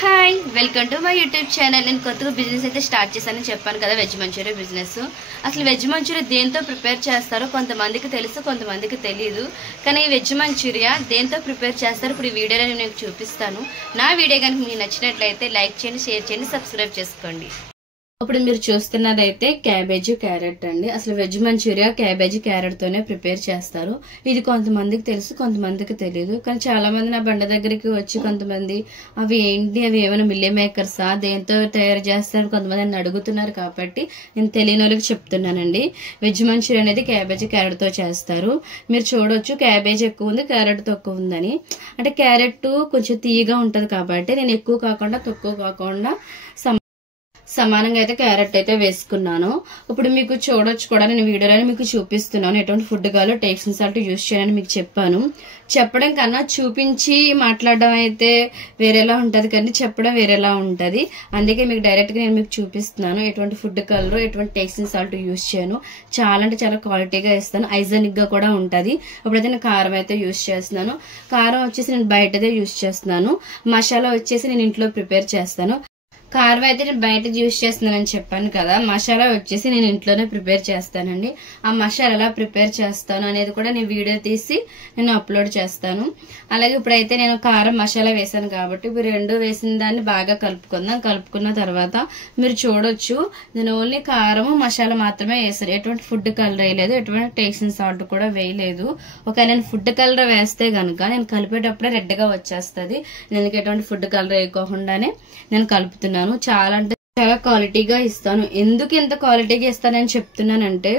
Hi welcome to my YouTube channel. నేను కొత్తగా business అయితే స్టార్ట్ చేశానని చెప్పాను కదా, వెజ్ మంచూరియా బిజినెస్. అసలు వెజ్ మంచూరియా దేంతో ప్రిపేర్ చేస్తారో కొంతమందికి తెలుసు, కొంతమందికి తెలియదు. కానీ ఈ వెజ్ మంచూరియా దేంతో ప్రిపేర్ చేస్తారో ఇప్పుడు ఈ వీడియోలో నేను మీకు చూపిస్తాను. నా వీడియో కనుక మీకు నచ్చినట్లయితే లైక్ చేయండి, షేర్ చేయండి, సబ్స్క్రైబ్ చేసుకోండి. ఇప్పుడు మీరు చూస్తున్నదైతే క్యాబేజీ క్యారెట్ అండి. అసలు వెజ్ మంచూరియా క్యాబేజీ క్యారెట్ తోనే ప్రిపేర్ చేస్తారు. ఇది కొంతమందికి తెలుసు, కొంతమందికి తెలియదు. కానీ చాలా మంది నా బండ దగ్గరికి వచ్చి కొంతమంది అవి ఏంటి, అవి ఏమైనా మిల్లీ మేకర్సా, దేంతో తయారు చేస్తారు కొంతమంది నన్ను అడుగుతున్నారు. కాబట్టి నేను తెలియని వాళ్ళకి చెప్తున్నానండి. వెజ్ మంచూరియా అనేది క్యాబేజీ క్యారెట్ తో చేస్తారు. మీరు చూడొచ్చు క్యాబేజీ ఎక్కువ ఉంది, క్యారెట్ తక్కువ ఉందని. అంటే క్యారెట్ కొంచెం తీయగా ఉంటది కాబట్టి నేను ఎక్కువ కాకుండా తక్కువ కాకుండా సమానంగా అయితే క్యారెట్ అయితే వేసుకున్నాను. ఇప్పుడు మీకు చూడొచ్చు కూడా, నేను వీడియోలో మీకు చూపిస్తున్నాను ఎటువంటి ఫుడ్ కావాలో టేస్టింగ్ సాల్ట్ యూజ్ చేయాలని మీకు చెప్పాను. చెప్పడం కన్నా చూపించి మాట్లాడడం అయితే వేరేలా ఉంటది, కానీ చెప్పడం వేరేలా ఉంటది. అందుకే మీకు డైరెక్ట్ గా నేను మీకు చూపిస్తున్నాను ఎటువంటి ఫుడ్ కలర్, ఎటువంటి టేస్టింగ్ సాల్ట్ యూజ్ చేయను. చాలా అంటే చాలా క్వాలిటీగా ఇస్తాను, హైజెనిక్ గా కూడా ఉంటది. ఇప్పుడైతే నేను కారం అయితే యూజ్ చేస్తున్నాను. కారం వచ్చేసి నేను బయటదే యూజ్ చేస్తున్నాను. మసాలా వచ్చేసి నేను ఇంట్లో ప్రిపేర్ చేస్తాను. కారం అయితే నేను బయట యూజ్ చేస్తున్నానని చెప్పాను కదా, మసాలా వచ్చేసి నేను ఇంట్లోనే ప్రిపేర్ చేస్తానండి. ఆ మసాలా ఎలా ప్రిపేర్ చేస్తాను అనేది కూడా నేను వీడియో తీసి నేను అప్లోడ్ చేస్తాను. అలాగే ఇప్పుడైతే నేను కారం మసాలా వేసాను కాబట్టి ఇప్పుడు రెండు వేసిన దాన్ని బాగా కలుపుకుందాం. కలుపుకున్న తర్వాత మీరు చూడొచ్చు నేను ఓన్లీ కారం మసాలా మాత్రమే వేసాను, ఎటువంటి ఫుడ్ కలర్ వేయలేదు, ఎటువంటి టేస్టింగ్ సాల్ట్ కూడా వేయలేదు. ఒకవేళ నేను ఫుడ్ కలర్ వేస్తే గనుక నేను కలిపేటప్పుడే రెడ్ గా వచ్చేస్తుంది. నేను ఎటువంటి ఫుడ్ కలర్ వేయకోకుండానే నేను కలుపుతున్నాను. చాలా అంటే చాలా క్వాలిటీగా ఇస్తాను. ఎందుకు ఇంత క్వాలిటీగా ఇస్తానని చెప్తున్నానంటే,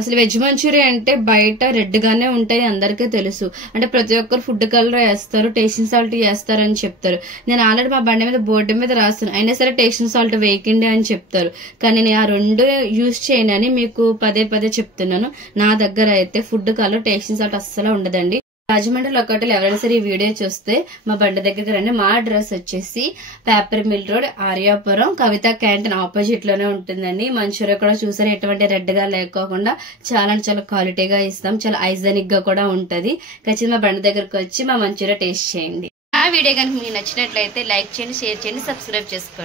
అసలు వెజ్ మంచూరియా అంటే బయట రెడ్ గానే ఉంటాయి అందరికీ తెలుసు. అంటే ప్రతి ఒక్కరు ఫుడ్ కలర్ వేస్తారు, టేస్టింగ్ సాల్ట్ వేస్తారు అని చెప్తారు. నేను ఆల్రెడీ మా బండి మీద బోర్డు మీద రాస్తాను, అయినా సరే టేస్టింగ్ సాల్ట్ వేయకండి అని చెప్తారు. కానీ నేను ఆ రెండు యూజ్ చేయనని మీకు పదే పదే చెప్తున్నాను. నా దగ్గర అయితే ఫుడ్ కలర్ టేస్టింగ్ సాల్ట్ అస్సలు ఉండదండి. రాజమండ్రి లోకల్ ఎవరైనా సరే ఈ వీడియో చూస్తే మా బండి దగ్గరికి రండి. మా అడ్రస్ వచ్చేసి పేపర్ మిల్ రోడ్, ఆర్యాపురం, కవిత క్యాంటీన్ ఆపోజిట్ లోనే ఉంటుందండి. మంచూరియా కూడా చూసారు ఎటువంటి రెడ్ గా లేకోకుండా చాలా చాలా క్వాలిటీగా ఇస్తాం, చాలా హైజెనిక్ గా కూడా ఉంటది. ఖచ్చితంగా మా బండి దగ్గరకు వచ్చి మా మంచూరియా టేస్ట్ చేయండి. ఆ వీడియో కనుక మీకు నచ్చినట్లయితే లైక్ చేయండి, షేర్ చేయండి, సబ్స్క్రైబ్ చేసుకోండి.